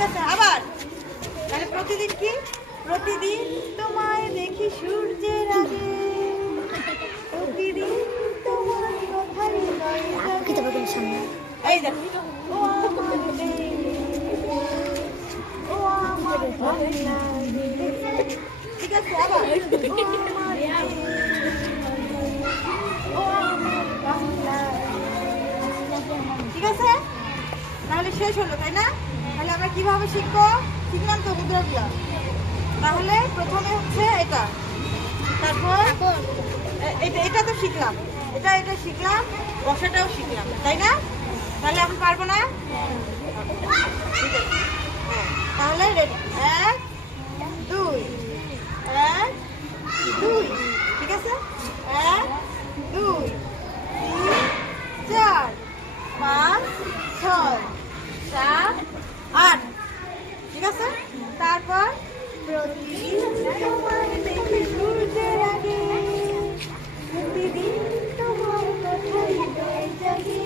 ঠিক আছে আবার তাহলে প্রতিদিন কি প্রতিদিন তোমায় দেখি সূর্যের আগে প্রতিদিন তোমার কথাই লয় জাগে। এই দেখো ও আমার ও আমার বাংলা। ঠিক আছে আবার ও আমার বাংলা। ঠিক আছে তাহলে শেষ হলো তাই না? তাহলে আমরা কিভাবে শিখবো? শিখলাম তো মুদ্রাগুলো। তাহলে প্রথমে হচ্ছে এটা, তারপর এটা তো শিখলাম, এটা শিখলাম, বসাটাও শিখলাম তাই না? তাহলে আমি পারবো না? ঠিক আছে তাহলে রেডি 1 2 1 2 ঠিক আছে 1 2 3 4 5 6 7 8 ঠিক আছে তারপর প্রতিদিন তোমায় দেখি সূর্যের আগে প্রতিদিন তোমার কথাই লয় জাগে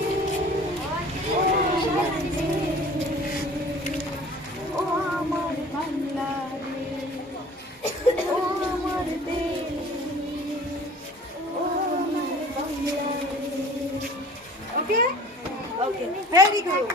ও আমার বাংলাদেশ ও আমার দেশ ও আমার বাংলাদেশ ওকে ওকে ভেরি গুড